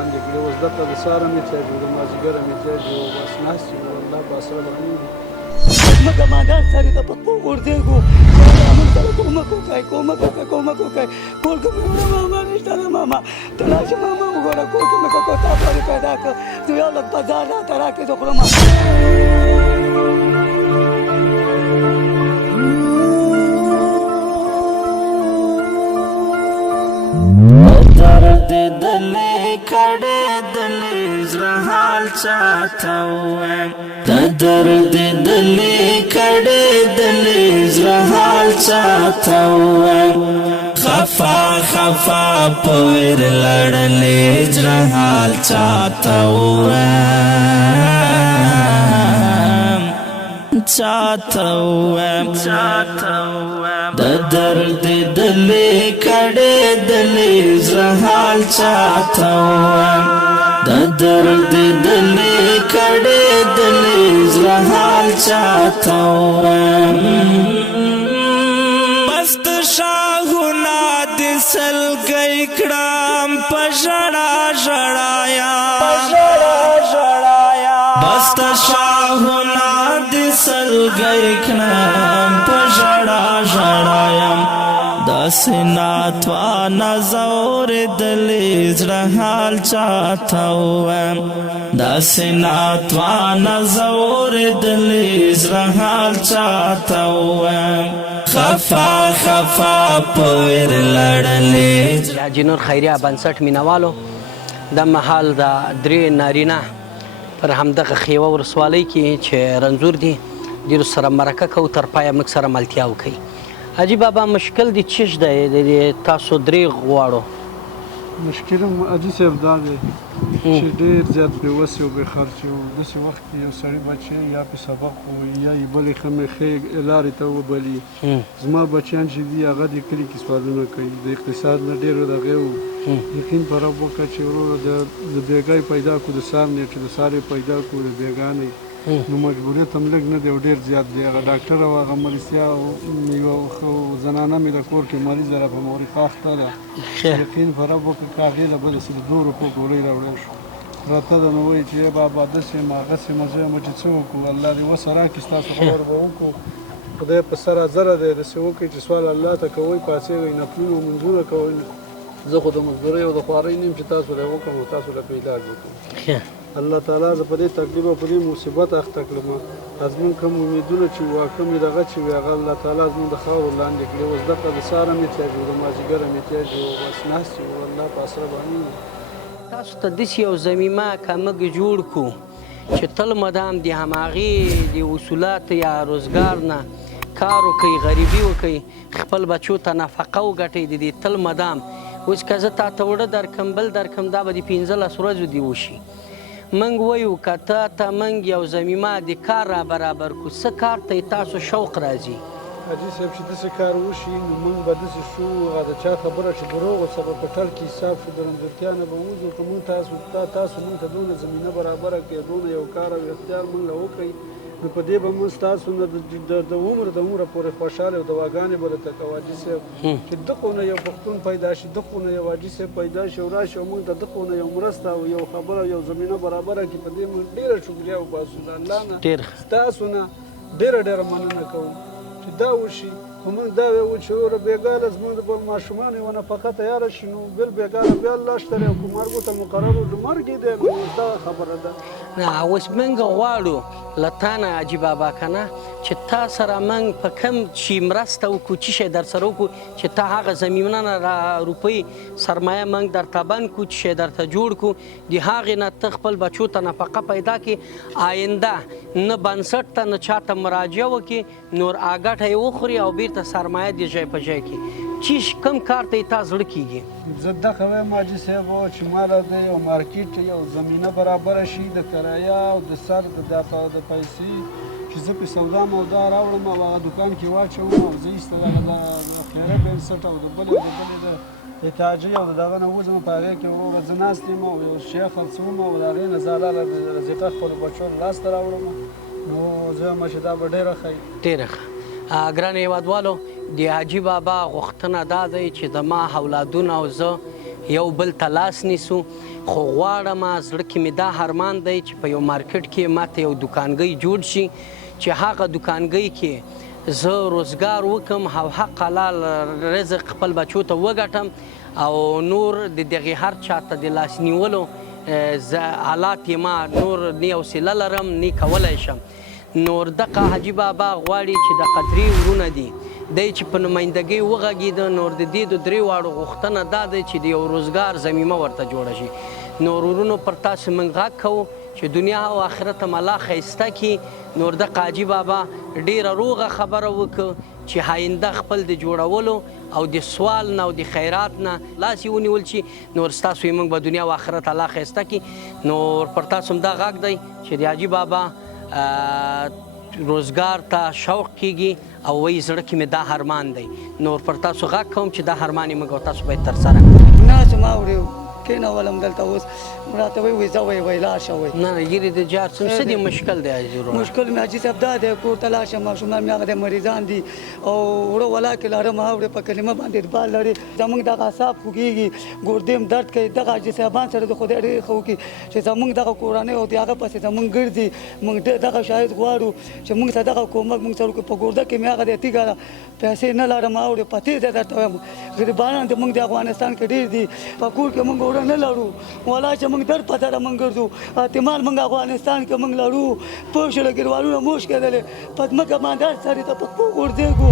لاندې کړې. اوس دلته د سهاره مې تیاجي وو، د مازدیګره مې تیاجي وو، بس ناست یو الله په اسره باندې دي. ځمکه مادار سړي ته په پښو غورځېږو. موږ سره کومک وکړئ، کومک وکړئ، کومک وکړئ. کور کې مې وویل ماما نشته ده ماما، ته راشه ماما وګوره کور کې مې که کوتاه پرې پیدا کړه. زه یو لږ بازار راته راکړې زه خورم. درد دلې کړې دلې زړه حال چاته ووایم، د درد دلې کړې دلې زړه حال چاته ووایم، خفا خفا په ویر لړلې زړه حال چاته ووایم، چاته ووایم، د درد دلې کړې دلې زړه حال چاته ووایم، د درد دلې کړې دلې زړه حال چاته ووایم. مست شاهونه دې سلګۍ کړم په ژړا ژړایم، مست شاهونه دې سلګۍ کړم په ژړا ژړایم، داسې ناتوانه زورېدلې زړه حال چاته ووایم، داسې ناتوانه زورېدلې زړه حال چاته ووایم، خفا خفا په ویر لړلې. حاجي نور خیریه بنسټ مینوالو، د مهال د درې نارینه پر همدغه خیوه ولسوالۍ کې چې رنځور دي ډېرو سره مرکه کوو، تر پایه موږ سره ملتیا وکوي. حاجي بابا مشکل دې چیش دی تاسو درې غواړو؟ مشکل حاجي صاحب دا دی چې ډېر زیات بې وسې او بې خرچې وو. داسې وخت کې یو سړی بچی یا په سبق ووایي یا یې بلې ښې لارې ته وبلي. زما بچیان چې دي هغه دې کلي کې سوالونه کوي، د اقتصاد نه ډېر دغې وو. یقین په رب وکړه چې وروره د بېګای پیدا کړو، د سهار نیټې د سهار یې پیدا کړو، د بېګانۍ نو مجبوریت هم لږ نه دی او ډېر زیات دی. هغه ډاکټر او هغه مریضتیا یوه زنانه مې د کور کې مریضه ده په مورخه اخته ده. یقین په رب وکړه که هغې له بله څه د 2 روپو ګولۍ راوړل شو راته ده، نو وایي چې ای بابا داسې یم هغسې یم زه یم چې څه وکړو، الله دې وسه راکړي، ستاسو خبره به وکړو. خدای په سر حاضره دی، داسې وکړئ چې سوال الله ته کوئ، پاڅېږئ، نفلونه لمونځونه کوئ. زه خو د مزدورۍ او د خوارۍ نه یم چې تاسو له وکړم او تاسو له په علاج وکړم. الله تعالی زه په دې تکلیف او په دې مصیبت اخته کړم. زمونږ کوم امیدونه چې وو، کومې دغه چې وي، هغه الله تعالی زمونږ د خاورو لاندې کړې. اوس دلته د سهاره مې تیاجي وو، د مازدیګره مې تیاجي وو، بس ناست یو الله په اسره باندې. تاسو ته داسې یو ضمیمه کمک جوړ کړو چې تل مدام د هماغې د اصولات یا روزګار نه کار وکړئ، غریبي وکړئ، خپل بچو ته نفقه وګټئ د دې تل مدام. اوس که زه تا ته وړه درکړم بل درکړم دا به د 15 ورځو دې وشي. موږ وایو که ته موږ یو ضمیمه د کار را برابر کړو، څه کار ته تاسو شوق راځي؟ حاجي صاحب چې داسې کار وشي نو موږ به داسې شو، هغه د چا خبره چې دروغ ورڅخه په ټل کې حساب شو، د رنځورتیا نه به ووځو. که موږ تاسو موږ ته دونه زمینه برابره کړې، دونه یو کار او اختیار موږ له وکړئ، نو په دې به موږ ستاسو نه د عمره پورې خوشحاله او دواګانې به درته کوو. حاجي صاحب چې دغو نه یو پښتون پیدا شي، دغو نه یو حاجي صاحب پیدا شي او راشي او موږ ته دغو نه یو مرسته او یو خبره یو زمینه برابره کړي، په دې موږ ډېره شکریا وباسو. د الله نه ستاسو نه ډېره مننه کوو چې دا وشي. خو موږ دا وایو چې وروره بېګاله زموږ د بل ماشومان یوه نفقه تیاره شي، نو بل بېګاله بیا الله شته دی او که مرګ ورته مقرر و، نو مرګ یې دی، نو دا خبره ده. اوس موږ غواړو له تا نه حاجي بابا که نه چې تا سره موږ په کوم شي مرسته وکړو، څه شی در سره وکړو چې تا هغه زمیمونه نه روپۍ سرمایه موږ درته بند کړو، څه شی درته جوړ کړو، د هغې نه ته خپل بچو ته نفقه پیدا کړي، آینده نه بنسټ ته نه چا ته مراجعه وکړي، نور ګټه یې وخوري او بیرته سرمایه دې ځای په ځای کړي. چیش کم کار ته تا زړه کېږي؟ زه دغه وایم حاجي صاحب چې ماله د یو مارکیټ یو زمینه برابره شي د کرایه او د سر د پیسې چې زه پې سودا مودا راوړم او هغه دوکان کې واچوم او زه ایسته دغه د خیره بنسټ او د بلې د تاجۍ او د دغه نه وځم په هغې کې وروره زه ناست یم او یو شی خرڅوم او د هغې نه زه رزقه خپلو بچو لاسته راوړم، نو زه وایم چې دا به ډېره ښه وي. ډېره ښه. ګرانو هېوادوالو، د حاجي بابا غوښتنه دا دی چې زما اولادونه او زه یو بل ته لاس نیسو، خو غواړم زړه کې مې دا ارمان دی چې په یو مارکیټ کې ماته یو دوکانګۍ جوړ شي چې هغه دوکانګۍ کې زه روزګار وکم او حق حلال رزق خپل بچو ته وګټم او نور د دغې هر چاته د لاس نیولو حالات یې ما نور نه حوصله لرم نه کولی شم. نور دغه حاجي بابا غواړي چې د قدرې ورونه دي دی چې په نمایندګۍ وغږېده. نور د دې د درې واړو غوښتنه دا دی چې د یو روزګار زمینه ورته جوړه شي. نور ورونو پر تاسو موږ غږ کوو چې دنیا او آخرت هم الله ښایسته کړي. نور دغه حاجي بابا ډېره روغه خبره وکړه چې آینده خپل د جوړولو او د سوال نه او د خیرات نه لاس یې ونیول شي. نور ستاسو یې موږ به دنیا او آخرت الله ښایسته کړي. نور پر تاسو هم دا غږ دی چې د حاجي بابا روزګار ته شوق کیږي او وایي زړه کې مې دا ارمان دی. نور پر تاسو غږ کوم چې دا ارمان یې موږ او تاسو باید ترسره کړو. نه چې ما اورې کېنولم دلته اوس راته وایي ځه وایي لاړ شه وایي. نه نه ګیرې د جار څه دي مشکل دی حاجي وروره؟ مشکل مې حاجي صاحب دا دی کور ته لاړ شم ماشومان مې هغه د مریضان دي او وړه ولا کې لارم اورې په کلمه باندې اعتبار لري. زموږ دغه اعصاب خوږېږي ګردې هم درد کوي. دغه حاجي صاحبان سره د خدای ډېر ښه وکړي چې زموږ دغه کورنۍ او د هغه پسې زموږ ګرځي. موږ دغه شاید غواړو چې موږ ته دغه کومک موږ سره وکړي. په ګرده کې مې هغه د تیږه پیسې نه لرم اورې پتې زه درته وایم غریبانان د موږ د افغانستان کې ډېر دي. په کور کې موږ وړه نه لرو ولا چې موږ در په دره موږ ګرځو. احتمال موږ افغانستان کې موږ لرو پوه شوله ګروالونه موش کېدلې په ځمکه باندې هر سړي ته په پښو غورځېږو.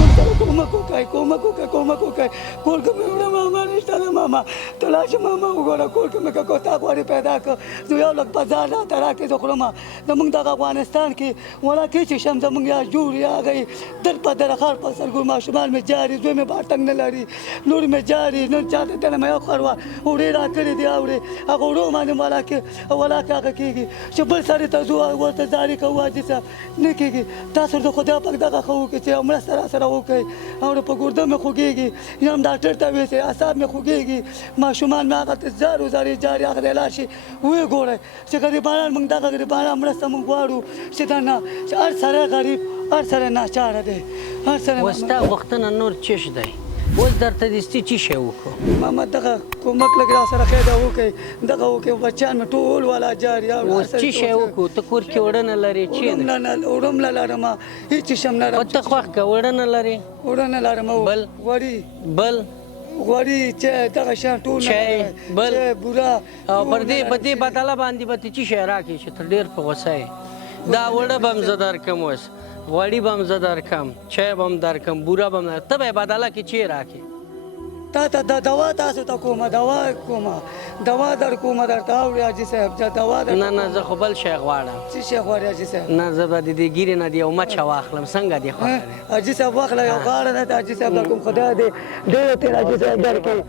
موږ سره کومک وکړئ کومک وکړئ کومک وکړئ. کور کې مې وړه ماما نشته ده ماما ته لاړ شه ماما وګوره کور کې مې که کوتا غوړې پیدا کړه زه یو لږ بازار راته راکړې زه خورم. زموږ دغه افغانستان کې ولا کې چې شم زموږ یا جوړ یا هغه در په دره ښار په سرګور ماشومان مې جاري زوی مې بارتنګ نه لري لور مې جاري نن چاته دنه مې یو خروار وړې راکړې دي اورې هغه وړو باندې ولا کې هغه کېږي چې بل سړي ته ځو ورته زاري کوو حاجي صاحب نه کېږي. تاسو د خدای پاک دغه ښه وکړي چې مرسته راسره وکړئ. او په ګرده مې خوږېږي یا هم ډاکټر ته ویسئ اعصاب مې خوږېږي. ماشومان مې هغه ته زارو زارې جاري هغه ته لاړ شي ویې ګورئ چې غریبانان موږ دغه غریبانان مرسته موږ غواړو چې دا نه چې هر سړی غریب هر سړی ناچاره دی هر سړی. اوس ستا غوښتنه نور څه دی؟ اوس درته دستي څه شی وکړو؟ ماما دغه کومک لږ راسره خیده وکړئ دغه وکړئ بچیان مې ټول والا جاري. اوس څه شی وکړو؟ ته کور کې وړه نه لرې چې وړم نه لرم هېڅ شم نه لرم. ته خوښ که وړه نه لرې؟ وړه نه لرم. بل غوړي بل غوړي چای دغه شیان ټول چای بل بوره او په دې بدله باندې به ته څه شی راکړې چې ته ډېر په غوسه یې؟ دا وړه به هم زه درکړم اوس غوړي به هم زه درکړم چای به هم درکړم بوره به هم ته به یې بدله کې چی راکړې؟ تا ته د دوا تاسو ته کومه دوا در کومه درته اورې حاجي صاحب دوا نه نه زه خو بل شی غواړم. څه شی غواړې حاجي صاحب؟ نه زه به د دې ګیرې نه د یو مچه واخلم. څنګه دې خوښه دی؟ حاجي صاحب واخله یو غاړه نه حاجي صاحب در کوم خدای دې ډېر تېر حاجي صاحب درکړي.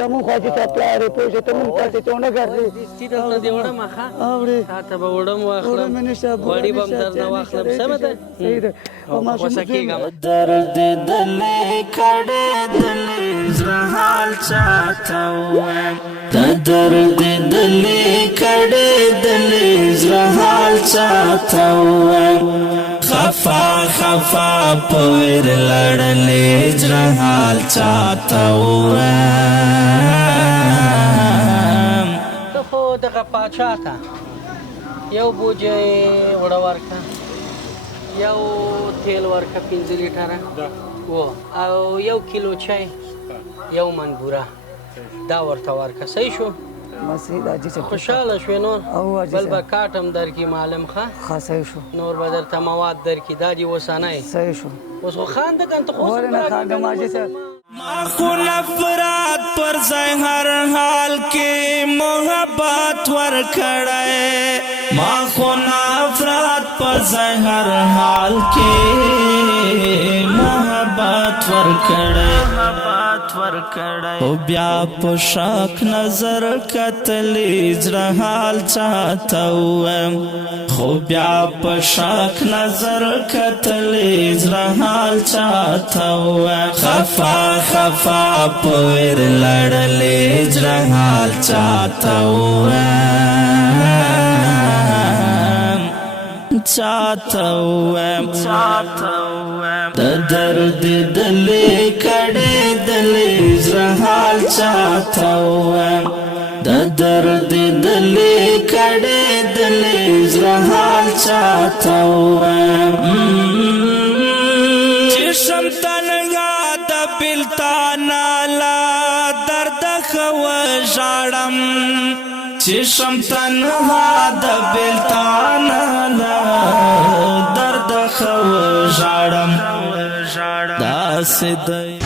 زموږ حاجي صاحب پلار یې پوه شو ته مونږ تاسې چونه ګرځې دستي درته دې وړم ښه اورې تا ته به وړم واخلم غوړي به هم درنه واخلم سمه ده صحیح ده. غوسه کېږم درد دلې کړې دلې زړه حال چاته ووایم دا درد دلې کړې دلې زړه حال چاته ووایم خفا خفا پویر لړلې زړه حال چاته ووایم. ته خو دغه پاچا ته یو بوجۍ وړه ورکړه یو تیل ورکړه 5 لیټره او 1 کیلو چای یو من بوره دا ورته ورکړه. صحیح شو؟ خوشحاله شوې نور بل به کاټ هم درکړي معلم ښه صحیح شو نور به درته مواد درکړي دا دې اوسنی صحیح شو. اوس خو خانده که ته خو ما خو نفرات پر ځای هر حال کې محبت ورکړی ما خو نفرات پر ځای هر حال کې محبت ورکړی او بیا په شک نظر کتلی زړه حال چاته ووایم خو بیا په شک نظر کتلی زړه حال چاته ووایم خفا خفا پویر لړلې زړه حال چاته ووایم چاته ووایم د درد دلې کړې چاته ووایم د درد دلې کړې دلې زړه حال چاته ووایم چې شم تنها د بېلتانه له درده ښه وژاړم چې شم تنها د بېلتانه له درده ښه وژاړم داسې دی